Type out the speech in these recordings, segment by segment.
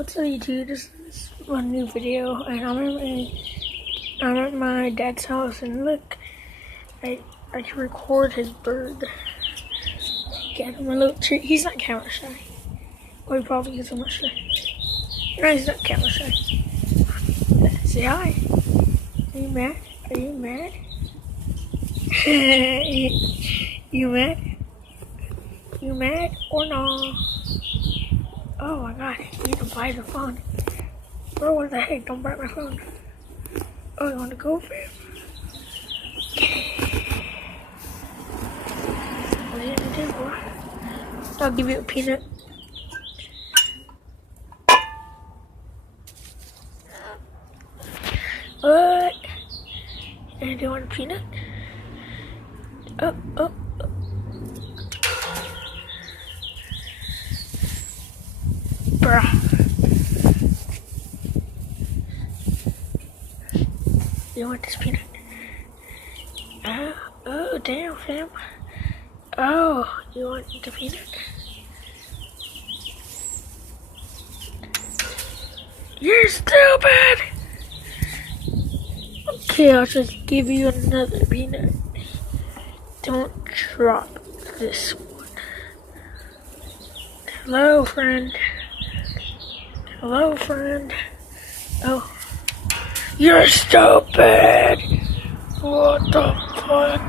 What's up, YouTube? This is one new video, and I'm at my dad's house, and look, I can record his bird. Get him a little treat. He's not camera shy. Well, he probably is so much shy. No, he's not camera shy. Say hi. Are you mad? Are you mad? You mad? You mad or no? Oh my god, you need to buy the phone. Bro, what the heck? Don't break my phone. Oh, you want to go for it? What are you gonna do, bro? I'll give you a peanut. What? And do you want a peanut? Oh. Bruh. You want this peanut? Oh, damn, fam. Oh, you want the peanut? You're stupid! Okay, I'll just give you another peanut. Don't drop this one. Hello, friend. Hello, friend. Oh. You're stupid! What the fuck?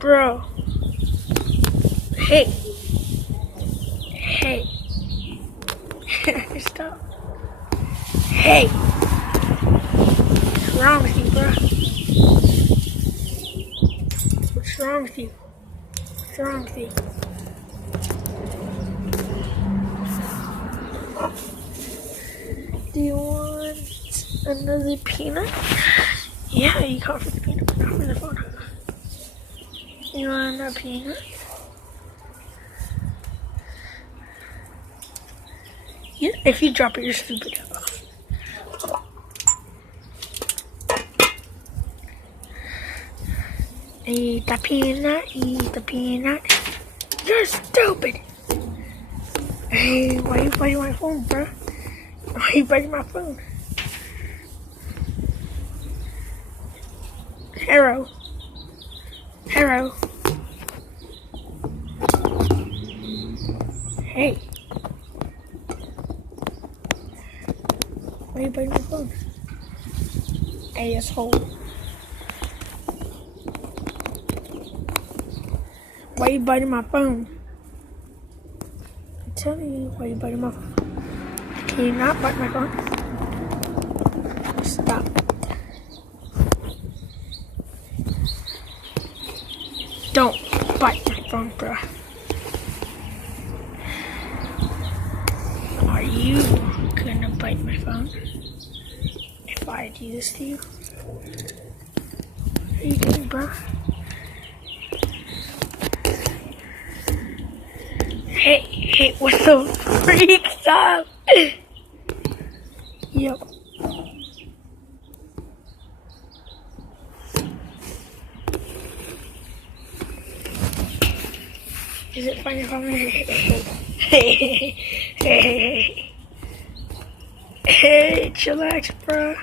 Bro. Hey. Hey. Stop. Hey. What's wrong with you, bro? What's wrong with you? What's wrong with you? Do you want another peanut? Yeah, you call for the peanut, but not for the phone. You want a peanut? Yeah, if you drop it, you're stupid. Eat the peanut, eat the peanut. You're stupid! Hey, why are you biting my phone, bro? Why are you biting my phone? Arrow. Hey. Why are you biting my phone? Asshole. Why are you biting my phone? I'm telling you, why are you biting my phone? Can you not bite my phone? Stop. Don't bite my phone, bro. Are you gonna bite my phone if I do this to you? What are you doing, bro? Hey, what the freak? Stop! Yep. Is it funny for me? Hey, chillax, bro.